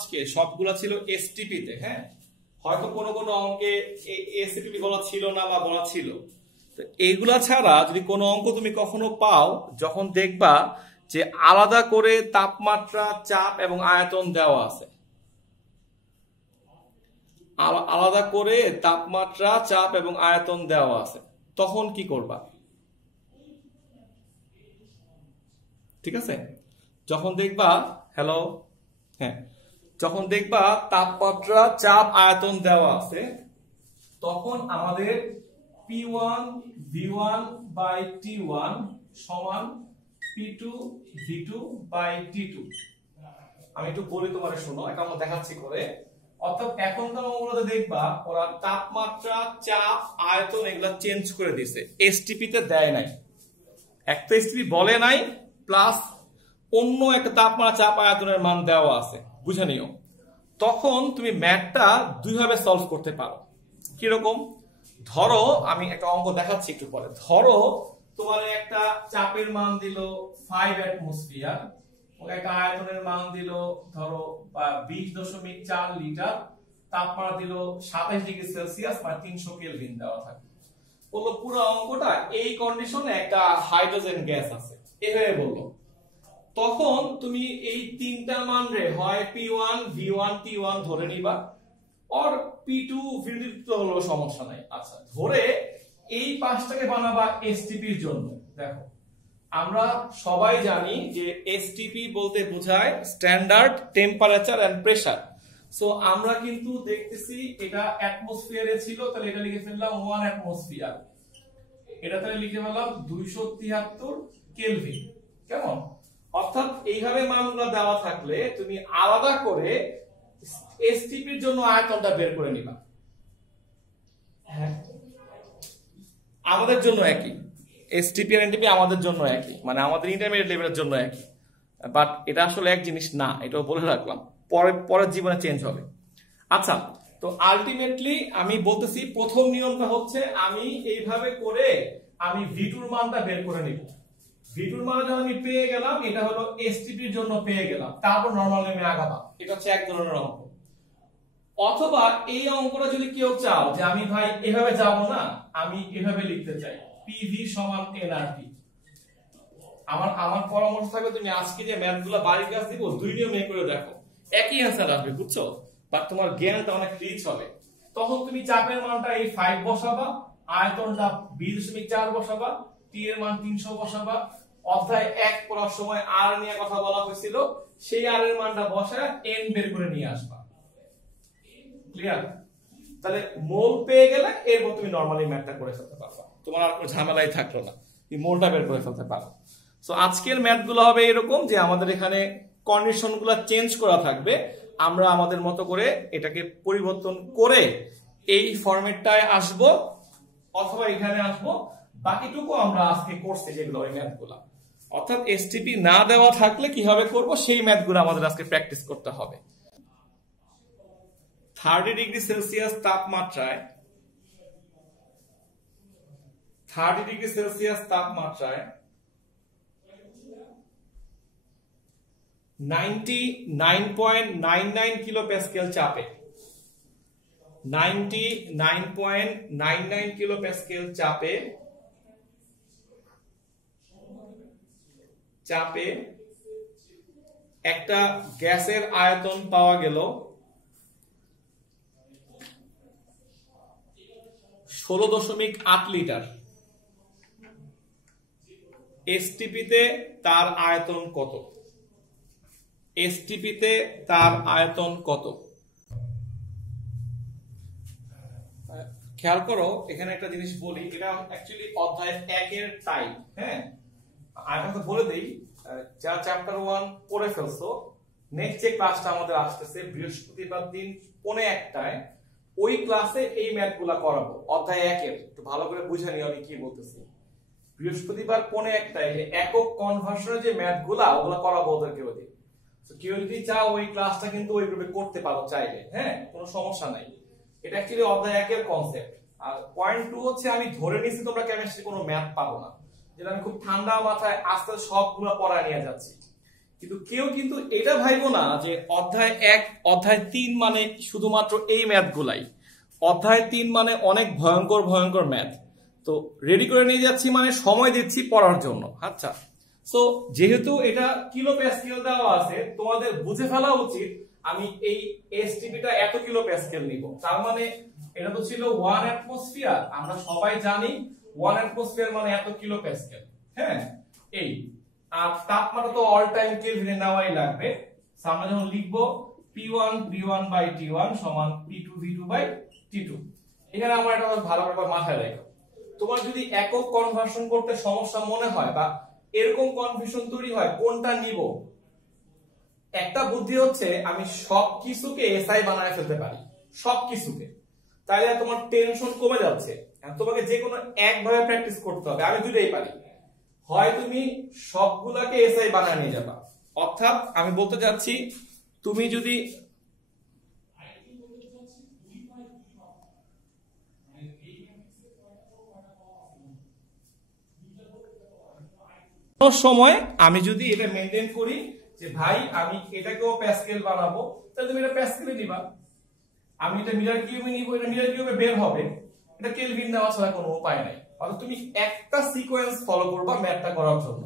আজকে সবগুলা ছিল এসটিপি তে। হ্যাঁ, হয়তো কোনো কোনো অঙ্কে এসটিপি বলা ছিল না বা বলা ছিল। তো এইগুলা ছাড়া যদি কোনো অঙ্ক তুমি কখনো পাও, যখন দেখবা যে আলাদা করে তাপমাত্রা, চাপ এবং আয়তন দেওয়া আছে, আলাদা করে তাপমাত্রা, চাপ এবং আয়তন দেওয়া আছে, তখন কি করবা? ঠিক আছে, যখন দেখবা যখন দেখবা তাপমাত্রা, চাপ, আয়তন দেওয়া আছে, তখন আমাদের P1 V1 বাই T1 সমান P2 V2 বাই T2। আমি একটু বলি, তোমার শোনো, এটা আমরা দেখাচ্ছি করে। অর্থাৎ এখনকার অঙ্কগুলোতে দেখবা ওরা তাপমাত্রা, চাপ, আয়তন এগুলা চেঞ্জ করে দিছে, এসটিপি তে দেয় নাই। একটা এসটিপি বলে নাই, প্লাস অন্য একটা তাপমাত্রা, চাপ, আয়তনের মান দেওয়া আছে, বুঝে নিও। তখন তুমি ম্যাথটা দুইভাবে সলভ করতে পারো। কিরকম? ধরো আমি একটা অঙ্ক দেখাচ্ছি একটু পরে। ধরো তোমার একটা চাপের মান দিল 5 অ্যাটমসফিয়ার, একটা আয়তনের মান দিল ধরো 20.4 লিটার, তাপমাত্রা দিল 27 ডিগ্রি সেলসিয়াস বা 300 কেলভিন দেওয়া থাকে। বললো পুরো অঙ্কটা এই কন্ডিশনে একটা হাইড্রোজেন গ্যাস আছে, এভাবে বললো। তখন তুমি এই তিনটা মান রে হয় P1 V1 T1 ধরে নিবা, আর P2 V2 হলো সমস্যা নাই। আচ্ছা, ধরে এই পাঁচটাকে বানাবা এসটিপির জন্য। দেখো, আমরা সবাই জানি যে এসটিপি বলতে বোঝায় standard temperature and pressure. So আমরা কিন্তু দেখতেছি এটা অ্যাটমসফিয়ারে ছিল, তাহলে এটা লিখে ফেললাম 1 অ্যাটমসফিয়ার। এটা তাহলে লিখে ফেললাম 273 কেলভিন। কেমন? অর্থাৎ এইভাবে মানগুলো দেওয়া থাকলে তুমি আলাদা করে এসটিপির জন্য আয়তনটা বের করে নিবা। হ্যাঁ, আমাদের জন্য একই, এসটিপি আর এনটিপি আমাদের জন্য একই, মানে আমাদের ইন্টারমিডিয়েট লেভেলের জন্য একই। বাট এটা আসলে এক জিনিস না, এটাও বলে রাখলাম, পরের জীবনে চেঞ্জ হবে। আচ্ছা, তো আলটিমেটলি আমি বলতেছি প্রথম নিয়মটা হচ্ছে আমি এইভাবে করে আমি V2 এর মানটা বের করে নিব। V2 এর মান যখন আমি পেয়ে গেলাম, এটা হলো এসটিপি এর জন্য পেয়ে গেলাম, তারপর নরমাল নেমে আগাবা। এটা হচ্ছে এক ধরনের অঙ্ক। অথবা এই অঙ্কটা যদি কেউ চাও যে আমি ভাই এভাবে যাব না, আমি এভাবে লিখতে চাই PV সমান nRT, আমার পরামর্শ থাকবে তুমি আজকে যে ম্যাথগুলো বাড়ির কাজ দিব, দুই নিয়মে করে দেখো, একই অ্যান্সার আসবে, বুঝছো? বাট তোমার জ্ঞানটা অনেক রিচ হবে। তখন তুমি চাপের মানটা এই 5 বসাবা, আয়তনটা 20.4 বসাবা, T এর মান 300 বসাবা। অধ্যায় 1 পড়ার সময় R নিয়ে কথা বলা হয়েছিল, সেই R এর মানটা বসায় n বের করে নিয়ে আসবা। ক্লিয়ার? তাহলে মোল পেয়ে গেলে এরপর তুমি নরমালি ম্যাথটা করে ফেলতে পারবা, তোমার আর কোনো ঝামেলাই থাকলো না, তুমি মোলটা বের করে ফেলতে পারো। সো আজকের ম্যাথগুলো হবে এরকম যে আমাদের এখানে কন্ডিশনগুলো চেঞ্জ করা থাকবে, আমরা আমাদের মতো করে এটাকে পরিবর্তন করে এই ফরম্যাটটায় আসব অথবা এখানে আসব। বাকিটুকু আমরা আজকে করছি যেগুলো ওই ম্যাথগুলো, অর্থাৎ এসটিপি না দেওয়া থাকলে কিভাবে করব সেই ম্যাথগুলো আমাদের আজকে প্র্যাকটিস করতে হবে। 30 ডিগ্রি সেলসিয়াস তাপমাত্রায় 99.99 কিলো প্যাসকেল চাপে 99.99 কিলো প্যাসকেল চাপে একটা গ্যাসের আয়তন পাওয়া গেল 16.8 লিটার। এসটিপিতে তার আয়তন কত? এসটিপিতে তার আয়তন কত? খেয়াল করো, এখানে একটা জিনিস বলি, এটা অ্যাকচুয়ালি অধ্যায় 1 এর টাইপ। হ্যাঁ, আয়তন তো বলে দেই, যা চ্যাপ্টার 1 পড়ে ফেলছো, নেক্সট যে ক্লাসটা আমাদের আসতেছে বৃহস্পতিবার দিন 1:45টায়, ওই ক্লাসে এই ম্যাথগুলা করাবো অধ্যায় 1 এর। একটু ভালো করে বুঝে নিও আমি কি বলতেছি। বৃহস্পতিবার 1:45টায় একক কনভার্সনের যে ম্যাথগুলা ওগুলা করাবো ওদেরকে ওদিন। তো কেউ যদি চাও ওই ক্লাসটা কিন্তু ওই গ্রুপে করতে পারো চাইলে, হ্যাঁ, কোনো সমস্যা নাই। এটা অ্যাকচুয়ালি অধ্যায় 1 এর কনসেপ্ট। আর পয়েন্ট 2 হচ্ছে আমি ধরে নিছি তোমরা কেমিস্ট্রি কোনো ম্যাথ পাবো না, যেটা আমি খুব ঠান্ডা মাথায় আস্তে সবগুলো পড়ায় নিয়ে যাচ্ছি। কিন্তু কেউ কিন্তু এটা ভাইবো না যে অধ্যায় 1 অধ্যায় 3 মানে শুধুমাত্র এই ম্যাথগুলাই। অধ্যায় 3 মানে অনেক ভয়ঙ্কর ভয়ঙ্কর ম্যাথ। তো রেডি করে নিয়ে যাচ্ছি মানে সময় দিচ্ছি পড়ার জন্য। আচ্ছা, সো যেহেতু এটা কিলো প্যাসকেল দেওয়া আছে, তোমাদের বুঝে ফেলা উচিত আমি এই এসটিপিটা এত কিলো প্যাসকেল নিব। তার মানে এটা তো ছিল 1 অ্যাটমসফিয়ার, আমরা সবাই জানি 1 অ্যাটমসফিয়ার মানে এত কিলো প্যাসকেল। হ্যাঁ, এই আর তাপমাত্রা তো অল টাইম কেলভিনে নেওয়াই লাগবে। আমরা যখন লিখবো P1 V1 বাই T1 সমান P2 V2 বাই T2, এখানে আমরা এটা ভালো করে মাথায় রাখো। তোমার যদি একক কনভার্সন করতে সমস্যা মনে হয় বা এরকম কনফিউশন তৈরি হয় কোনটা নিব, একটা বুদ্ধি হচ্ছে আমি সবকিছুকে এসআই বানায় ফেলতে পারি, সবকিছুকে। তাহলে তোমার টেনশন কমে যাচ্ছে। তোমাকে যে কোনো একভাবে প্র্যাকটিস করতে হবে। আমি দুটোই পারি, হয় তুমি সবগুলাকে এসআই বানায় নিয়ে যাবা, অর্থাৎ আমি বলতে যাচ্ছি তুমি যদি সময় আমি যদি এটা মেনটেন করি যে ভাই আমি এটাকেও প্যাসকেল বানাবো, তাহলে তুমি এটা প্যাসকেলে নিবা। আমি এটা মিটার কিউবে নিব, এটা মিটার কিউবে বের হবে। এটা কেলভিন নেওয়া ছাড়া কোনো উপায় নাই। অর্থাৎ তুমি একটা সিকোয়েন্স ফলো করবা ম্যাথটা করার জন্য।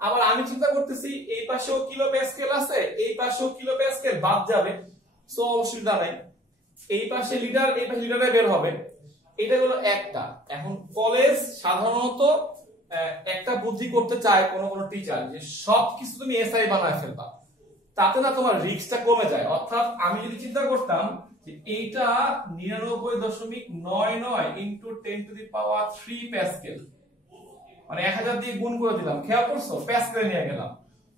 আবার আমি চিন্তা করতেছি এই পাশেও কিলো প্যাসকেল আছে, এই পাশেও কিলো প্যাসকেল বাদ যাবে, সো অসুবিধা নাই। এই পাশে লিটার, এই পাশে লিটারে বের হবে। এটা হলো একটা। এখন কলেজ সাধারণত একটা বুদ্ধি করতে চায় কোন কোন টিচার যে সবকিছু তুমি এসআই বানায় ফেলবা, তাতে না তোমার রিস্কটা কমে যায়। অর্থাৎ আমি যদি চিন্তা করতাম যে এইটা 99.99 into 10 to the power 3 Pascal, মানে 1000 দিয়ে গুণ করে দিলাম, খেয়াল করছো, প্যাসকেলে নিয়ে গেলাম,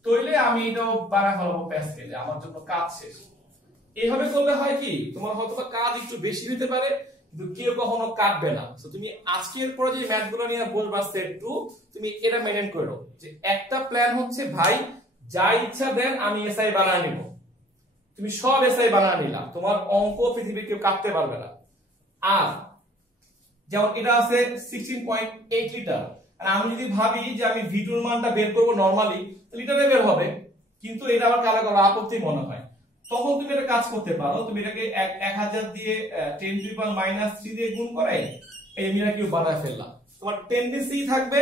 তাইলে আমি এটাও বানায় ফেলবো প্যাসকেলে, আমার জন্য কাজ শেষ। এইভাবে করলে হয় কি, তোমার হয়তো কাজ একটু বেশি হতে পারে কিন্তু কেউ কখনো কাটবে না। তো তুমি আজকের পরে যে ম্যাথগুলো নিয়ে বসবা সেট 2, তুমি এটা মেইনটেইন করো যে একটা প্ল্যান হচ্ছে ভাই যা ইচ্ছা দেন আমি এসআই বানায় নিব। তুমি সব এসআই বানায় নিলা, তোমার অঙ্ক পৃথিবীর কেউ কাটতে পারবে না। আর যেমন এটা আছে 16.8 লিটার, আর আমি যদি ভাবি যে আমি V2 এর মানটা বের করব নরমালি, লিটারে বের হবে, কিন্তু এটা আবার কারো কারো আপত্তি মনে হয়, তখন তুমি একটা কাজ করতে পারো, তুমি এটাকে 1000 দিয়ে 10 টু দি পাওয়ার -3 দিয়ে গুণ করে এই মিটার কিউব বানায় ফেললাম। তোমার টেন্ডেন্সি থাকবে,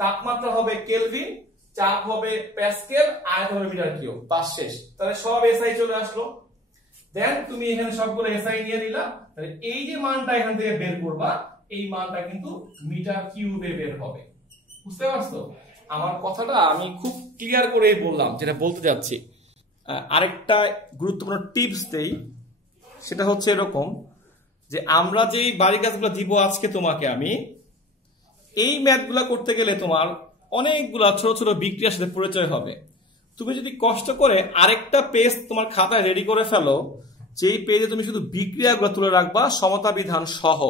তাপমাত্রা হবে কেলভিন, চাপ হবে প্যাসকেল, আয়তন হবে মিটার কিউব, বাস শেষ। তাহলে সব এসআই চলে আসলো। দেন তুমি এখানে সবগুলো এসআই নিয়ে নিলা, তাহলে এই যে মানটা এখান থেকে বের করবা, এই মানটা কিন্তু মিটার কিউবে বের হবে। বুঝতে পারছো আমার কথাটা? আমি খুব ক্লিয়ার করে বললাম যেটা বলতে যাচ্ছি। আরেকটা গুরুত্বপূর্ণ টিপস দেই, সেটা হচ্ছে এরকম যে আমরা যে বাড়ি কাজগুলো দিব আজকে তোমাকে আমি, এই ম্যাথগুলো করতে গেলে তোমার অনেকগুলা ছোট ছোট বিক্রিয়ার সাথে পরিচয় হবে। তুমি যদি কষ্ট করে আরেকটা পেজ তোমার খাতায় রেডি করে ফেলো, যেই পেজে তুমি শুধু বিক্রিয়াগুলো তুলে রাখবা সমতা বিধান সহ,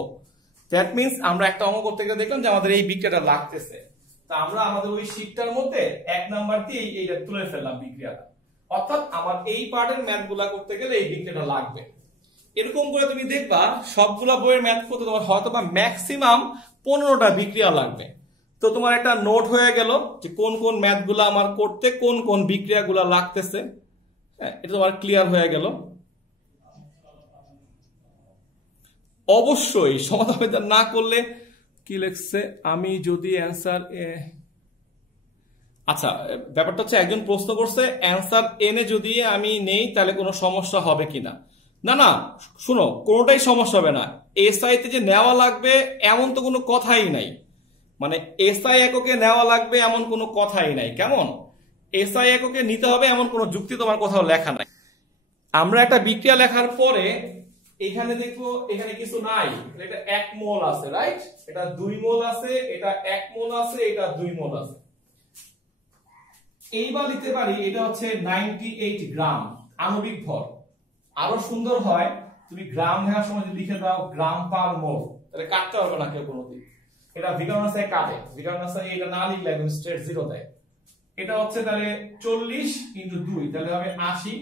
দ্যাট মিনস আমরা একটা অঙ্ক করতে গেলে দেখলাম যে আমাদের এই বিক্রিয়াটা লাগতেছে, তা আমরা আমাদের ওই শীটটার মধ্যে 1 নাম্বার দিয়ে এইটা তুলে ফেললাম বিক্রিয়াটা। অর্থাৎ আমার এই পার্টের ম্যাথগুলা করতে গেলে এই বিক্রিয়াটা লাগবে। এরকম করে তুমি দেখবা সবগুলা বইয়ের ম্যাথ করতে তোমার হয়তো বা ম্যাক্সিমাম 15টা বিক্রিয়া লাগবে। তো তোমার একটা নোট হয়ে গেল যে কোন কোন ম্যাথগুলা আমার করতে কোন কোন বিক্রিয়াগুলা লাগতেছে। হ্যাঁ, এটা তোমার ক্লিয়ার হয়ে গেল। অবশ্যই সমাধান না করলে কি লিখছে, আমি যদি অ্যান্সার আচ্ছা, ব্যাপারটা হচ্ছে একজন প্রশ্ন করছে অ্যান্সার এনে যদি আমি নেই তাহলে কোনো সমস্যা হবে কিনা। না না, শুনো, কোনোটাই সমস্যা হবে না। এসআই তে যে নেওয়া লাগবে এমন তো কোনো কথাই নাই, মানে এসআই এককে নেওয়া লাগবে এমন কোনো কথাই নাই। কেমন এসআই এককে নিতে হবে এমন কোনো যুক্তি তোমার কোথাও লেখা নাই। আমরা একটা বিক্রিয়া লেখার পরে এখানে দেখবো এখানে কিছু নাই, এটা 1 মোল আছে, রাইট, এটা 2 মোল আছে, এটা 1 মোল আছে, এটা 2 মোল আছে। এইবার লিখতে পারি এটা হচ্ছে 98 গ্রাম আণবিক ভর। আরো সুন্দর হয় তুমি গ্রাম লেখার সময় যদি লিখে দাও গ্রাম পার মোল, তাহলে কাটতে পারবে না কেউ কোনোদিন। এটা ভিকারনাসে কাটে, ভিকারনাসে এটা না লিখলে একদম স্ট্রেট 0 দেয়। এটা হচ্ছে তাহলে 40 × 2, তাহলে হবে 80।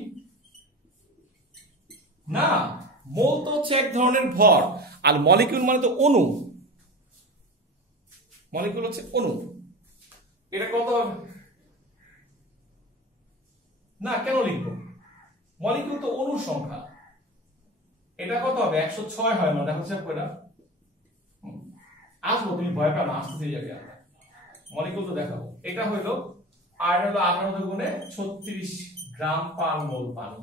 না, মোল তো হচ্ছে এক ধরনের ভর, আর মলিকিউল মানে তো অণু, মলিকিউল হচ্ছে অণু। এটা কত হবে? না, কেন লিখবো? মলিকিউল তো অণুর সংখ্যা। এটা কত হবে? 106 হয় না? দেখো হিসাব করে আসবো, তুমি ভয় পাও না, আসতে যাবে আমরা মলিকিউল তো দেখাবো। এটা হইলো আর হলো 18 গুণে 36 গ্রাম পার মোল পানি।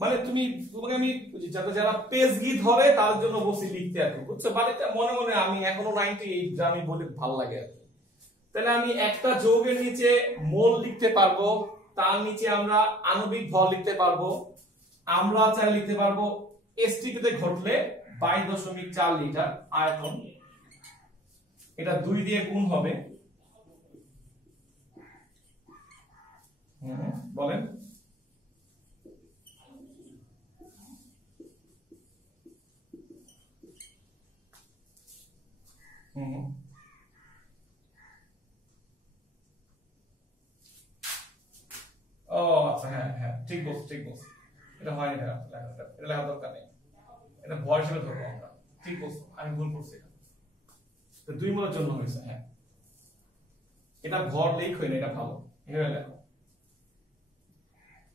মানে তোমাকে আমি যারা পেজগি ধরে তার জন্য বসে লিখতে এত, বুঝছো? বাড়িতে মনে মনে আমি এখনো 98 গ্রামই বলে ভালো লাগে আর কি। তাহলে আমি একটা যৌগের নিচে মোল লিখতে পারবো, তার নিচে আমরা আণবিক ভর লিখতে পারবো, আমরা চাই লিখতে পারবো এসটিপি তে ঘটলে 22.4 লিটার আয়তন। এটা 2 দিয়ে গুণ হবে। বলেন ও আচ্ছা, হ্যাঁ হ্যাঁ ঠিক বলছো, ঠিক বলছো। এটা হয় না, এটা লেখা দরকার নেই, এটা ভর হিসেবে ধরবো আমরা। ঠিক বলছো, আমি ভুল করছি। এটা 2 মোলের জন্য হয়েছে। হ্যাঁ, এটা ভর লেখ হয় না, এটা ভালো এভাবে লেখো।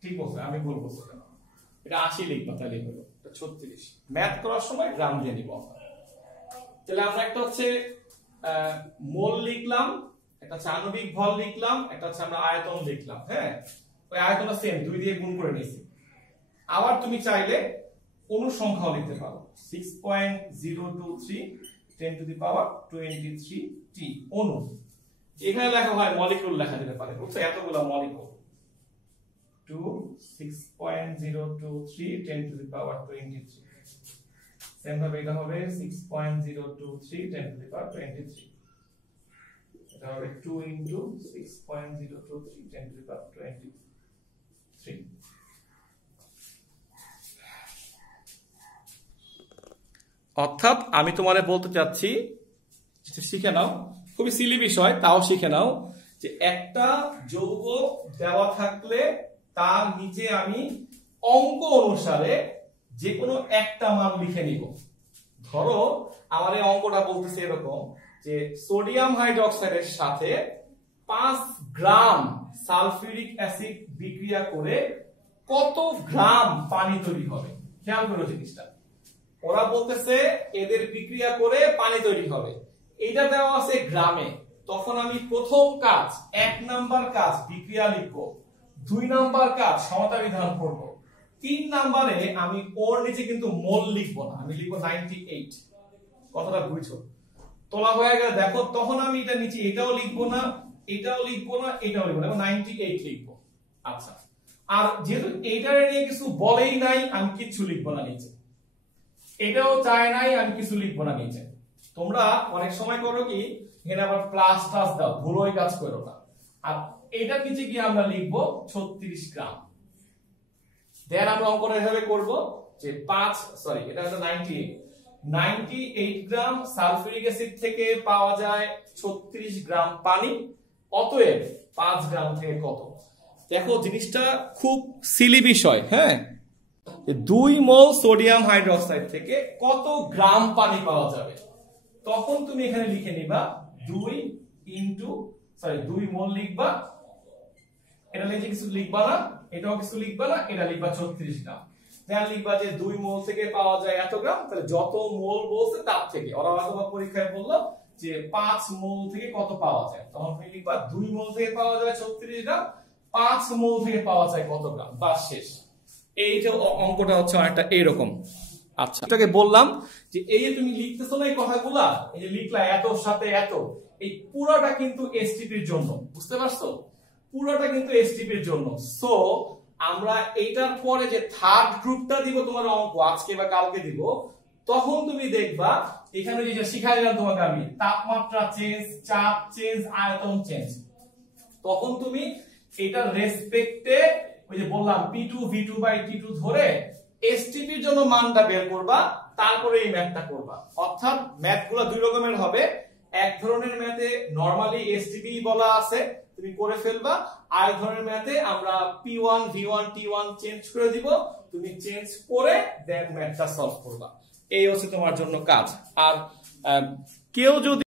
ঠিক বলছো, আমি ভুল করছি। এটা 80 লিখবা, তাহলে হলো এটা 36। ম্যাথ করার সময় গ্রাম দিয়ে নিব আমরা। তাহলে আমরা একটা হচ্ছে মোল লিখলাম, একটা হচ্ছে আণবিক ভর লিখলাম, একটা হচ্ছে আমরা আয়তন লিখলাম। হ্যাঁ, ওই আয়তনটা সেম 2 দিয়ে গুণ করে নিয়েছি। আবার তুমি চাইলে অণুর সংখ্যাও লিখতে পারো, 6.023 10 টু দি পাওয়ার 23 টি অণু। এখানে লেখা হয় মলিকিউল লেখা যেতে পারে, বুঝছো? এতগুলো molecule 6.023 10 to the power 23। Same ভাবে এটা হবে 6.023 10 টু দি পাওয়ার 23। এটা হবে 2 ইনটু 6.023 10 টু দি পাওয়ার 23। অর্থাৎ আমি তোমারে বলতে চাচ্ছি, শিখে নাও, খুবই সিলি বিষয়, তাও শিখে নাও যে একটা যৌগ দেওয়া থাকলে তার নিচে আমি অঙ্ক অনুসারে যে কোনো একটা মান লিখে নিব। ধরো আমার এই অঙ্কটা বলতেছে এরকম যে সোডিয়াম হাইড্রোক্সাইডের সাথে 5 গ্রাম সালফিউরিক অ্যাসিড বিক্রিয়া করে কত গ্রাম পানি তৈরি হবে। খেয়াল করো জিনিসটা, ওরা বলতেছে এদের বিক্রিয়া করে পানি তৈরি হবে, এটা দেওয়া আছে গ্রামে। তখন আমি প্রথম কাজ, 1 নাম্বার কাজ বিক্রিয়া লিখবো, 2 নাম্বার কাজ সমতা বিধান করব, 3 নাম্বারে আমি ওর নিচে কিন্তু মোল লিখবো না, আমি লিখবো 98। কথাটা বুঝছো? তোলা হয়ে গেলে দেখো, তখন আমি এটা নিচে এটাও লিখবো না, এটাও লিখবো না, এটাও লিখবো না, 98 লিখবো। আচ্ছা, আর যেহেতু এইটার নিয়ে কিছু বলেই নাই, আমি কিছু লিখবো না নিচে, এটাও চায় নাই, আমি কিছু লিখবো না নিচে। তোমরা অনেক সময় করো কি, এখানে আবার প্লাস টাস দাও, ভুল ওই কাজ করো না। আর এটা নিচে গিয়ে আমরা লিখবো 36 গ্রাম। দেন আমরা অঙ্কটা এভাবে করব যে 5 সরি এটা হলো 98 গ্রাম সালফিউরিক অ্যাসিড থেকে পাওয়া যায় 36 গ্রাম পানি, অতএব 5 গ্রাম থেকে কত। দেখো জিনিসটা খুব সিলি বিষয়। হ্যাঁ, 2 মোল সোডিয়াম হাইড্রোক্সাইড থেকে কত গ্রাম পানি পাওয়া যাবে, তখন তুমি এখানে লিখে নিবা 2 মোল লিখবা, এটা লিখে কিছু লিখবা না, এটাও কিছু লিখবা না, এটা লিখবা 36 গ্রাম। দেন লিখবা যে 2 মোল থেকে পাওয়া যায় এত গ্রাম, তাহলে যত মোল বলছে তার থেকে, ওরা হয়তো পরীক্ষায় বললো যে 5 মোল থেকে কত পাওয়া যায়, তখন তুমি লিখবা 2 মোল থেকে পাওয়া যায় 36 গ্রাম, 5 মোল থেকে পাওয়া যায় কত গ্রাম, বাস শেষ। এই যে অঙ্কটা হচ্ছে অনেকটা এইরকম। আচ্ছা, এটাকে বললাম যে এই যে তুমি লিখতেছো না এই কথাগুলা, এই যে লিখলা এতর সাথে এত, এই পুরোটা কিন্তু এসটিপির জন্য, বুঝতে পারছো? পুরোটা কিন্তু এসটিপির জন্য। সো আমরা এইটার পরে যে থার্ড গ্রুপটা দিব তোমার অঙ্ক, আজকে বা কালকে দিব, তখন তুমি দেখবা এখানে যেটা শিখাই দিলাম তোমাকে আমি, তাপমাত্রা চেঞ্জ, চাপ চেঞ্জ, আয়তন চেঞ্জ, তখন তুমি এটার রেসপেক্টে ওই যে বললাম P2 V2 বাই T2 ধরে এসটিপির জন্য মানটা বের করবা, তারপরে এই ম্যাথটা করবা। অর্থাৎ ম্যাথগুলো 2 রকমের হবে। এক ধরনের ম্যাথে নরমালি এসটিপি বলা আছে, তুমি করে ফেলবা। আর এক ধরনের ম্যাথে আমরা P1 V1 T1 চেঞ্জ করে দিব, তুমি চেঞ্জ করে দেন ম্যাথটা সলভ করবা। এই হচ্ছে তোমার জন্য কাজ। আর কেউ যদি